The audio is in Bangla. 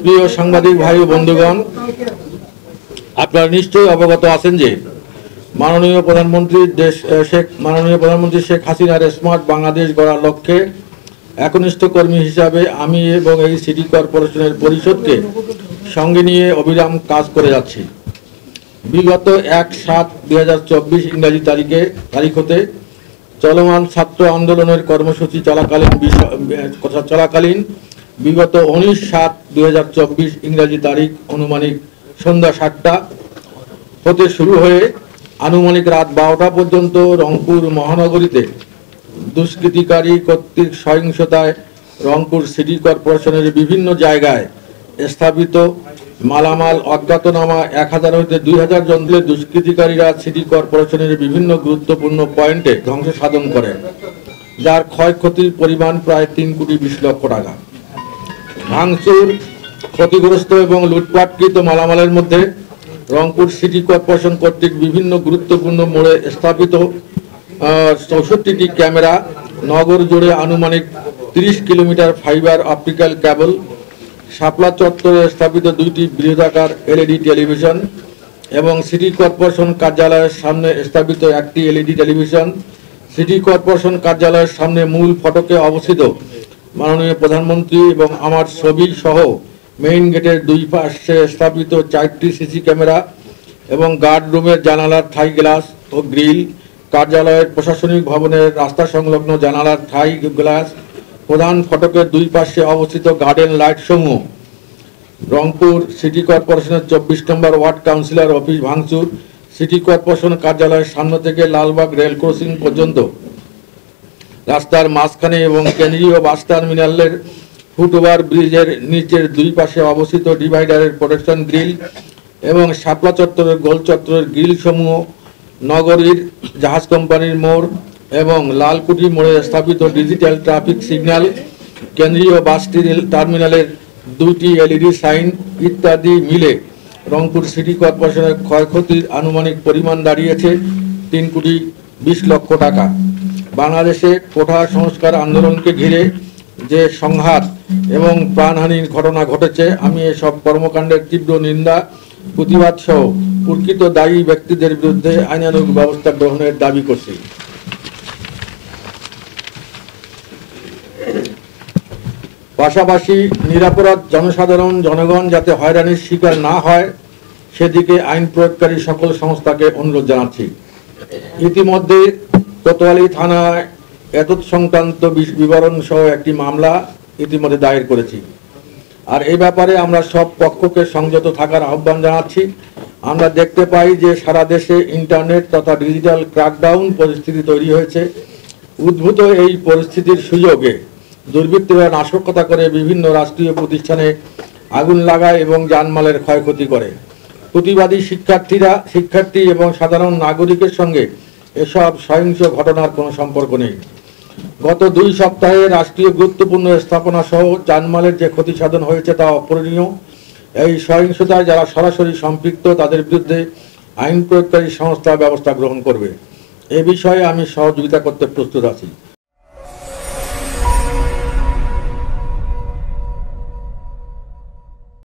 প্রিয় সাংবাদিক ভাই ও বন্ধুগণ, আপনারা নিশ্চয়ই অবগত আছেন যে মাননীয় প্রধানমন্ত্রী শেখ হাসিনার স্মার্ট বাংলাদেশ গড়ার লক্ষ্যে একনিষ্ঠ কর্মী হিসাবে আমি এবং এই সিটি কর্পোরেশনের পরিষদকে সঙ্গে নিয়ে অবিরাম কাজ করে যাচ্ছি। বিগত 1/7/2024 ইংরাজি তারিখ হতে চলমান ছাত্র আন্দোলনের কর্মসূচি চলাকালীন বিগত 19/7/2024 ইংরাজি তারিখ অনুমানিক সন্ধ্যা 7টা হতে শুরু হয়ে আনুমানিক রাত 12টা পর্যন্ত রংপুর মহানগরীতে দুষ্কৃতিকারী কর্তৃক সহিংসতায় রংপুর সিটি কর্পোরেশনের বিভিন্ন জায়গায় স্থাপিত মালামাল অজ্ঞাতনামা 1000 হইতে 2000 জন দুষ্কৃতিকারীরা সিটি কর্পোরেশনের বিভিন্ন গুরুত্বপূর্ণ পয়েন্টে ধ্বংস সাধন করে, যার ক্ষয়ক্ষতির পরিমাণ প্রায় 3 কোটি 20 লক্ষ টাকা। ভাঙচুর, ক্ষতিগ্রস্ত এবং লুটপাটকৃত মালামালের মধ্যে রংপুর সিটি কর্পোরেশন কর্তৃক বিভিন্ন গুরুত্বপূর্ণ মোড়ে স্থাপিত 64টি ক্যামেরা, নগর জুড়ে আনুমানিক 30 কিলোমিটার ফাইবার অপটিক্যাল কেবল, শাপলা চত্বরে স্থাপিত 2টি বৃহদাকার এলইডি টেলিভিশন এবং সিটি কর্পোরেশন কার্যালয়ের সামনে স্থাপিত 1টি এলইডি টেলিভিশন, সিটি কর্পোরেশন কার্যালয়ের সামনে মূল ফটকে অবস্থিত মাননীয় প্রধানমন্ত্রী এবং আমার ছবি সহ মেইন গেটের 2 পাশে স্থাপিত 4টি সিসি ক্যামেরা এবং গার্ড রুমের জানালার থাই গ্লাস ও গ্রিল, কার্যালয়ের প্রশাসনিক ভবনের রাস্তা সংলগ্ন জানালার থাই গ্লাস, প্রধান ফটকের 2 পাশে অবস্থিত গার্ডেন লাইট সমূহ, রংপুর সিটি কর্পোরেশনের 24 নম্বর ওয়ার্ড কাউন্সিলর অফিস ভাঙচুর, সিটি কর্পোরেশন কার্যালয়ের সামনে থেকে লালবাগ রেল ক্রসিং পর্যন্ত রাস্তার মাঝখানে এবং কেন্দ্রীয় বাস টার্মিনালের ফুটওভার ব্রিজের নিচের 2 পাশে অবস্থিত ডিভাইডারের প্রোটেকশন গ্রিল এবং শাপলা চত্বরের গোল চত্বরের গ্রিল সমূহ, নগরীর জাহাজ কোম্পানির মোড় এবং লালকুঠি মোড়ে স্থাপিত ডিজিটাল ট্রাফিক সিগন্যাল, কেন্দ্রীয় বাস টার্মিনালের 2টি এলইডি সাইন ইত্যাদি মিলে রংপুর সিটি কর্পোরেশনের ক্ষয়ক্ষতির আনুমানিক পরিমাণ দাঁড়িয়েছে 3 কোটি 20 লক্ষ টাকা। বাংলাদেশে কোঠা সংস্কার আন্দোলনকে ঘিরে যে সংঘাত এবং প্রাণহানির ঘটনা ঘটেছে, আমি এসব কর্মকাণ্ডের তীব্র নিন্দা, প্রতিবাদ সহ প্রকৃত দায়ী ব্যক্তিদের বিরুদ্ধে আইনানুগ ব্যবস্থা গ্রহণের দাবি করছি। পাশাপাশি নিরাপরাধ জনগণ যাতে হয়রানির শিকার না হয় সেদিকে আইন প্রয়োগকারী সকল সংস্থাকে অনুরোধ জানাচ্ছি। ইতিমধ্যে কোতোয়ালি থানায় এতদ সংক্রান্ত বিবরণ সহ একটি মামলা ইতিমধ্যে দায়ের করেছি। আর এই ব্যাপারে আমরা সব পক্ষকে সংযত থাকার আহ্বান জানাচ্ছি। আমরা দেখতে পাই যে সারা দেশে ইন্টারনেট তথা ডিজিটাল ক্র্যাকডাউন পরিস্থিতি তৈরি হয়েছে। উদ্ভূত এই পরিস্থিতির সুযোগে দুর্বৃত্তরা নাশকতা করে বিভিন্ন রাষ্ট্রীয় প্রতিষ্ঠানে আগুন লাগায় এবং জানমালের ক্ষয়ক্ষতি করে। প্রতিবাদী শিক্ষার্থী এবং সাধারণ নাগরিকের সঙ্গে এসব সহিংস ঘটনার কোনো সম্পর্ক নেই। গত 2 সপ্তাহে রাষ্ট্রীয় গুরুত্বপূর্ণ স্থাপনা সহ জানমালের যে ক্ষতি সাধন হয়েছে তা অপূরণীয়। এই সহিংসতায় যারা সরাসরি সম্পৃক্ত তাদের বিরুদ্ধে আইন প্রয়োগকারী সংস্থা ব্যবস্থা গ্রহণ করবে। এ বিষয়ে আমি সহযোগিতা করতে প্রস্তুত আছি।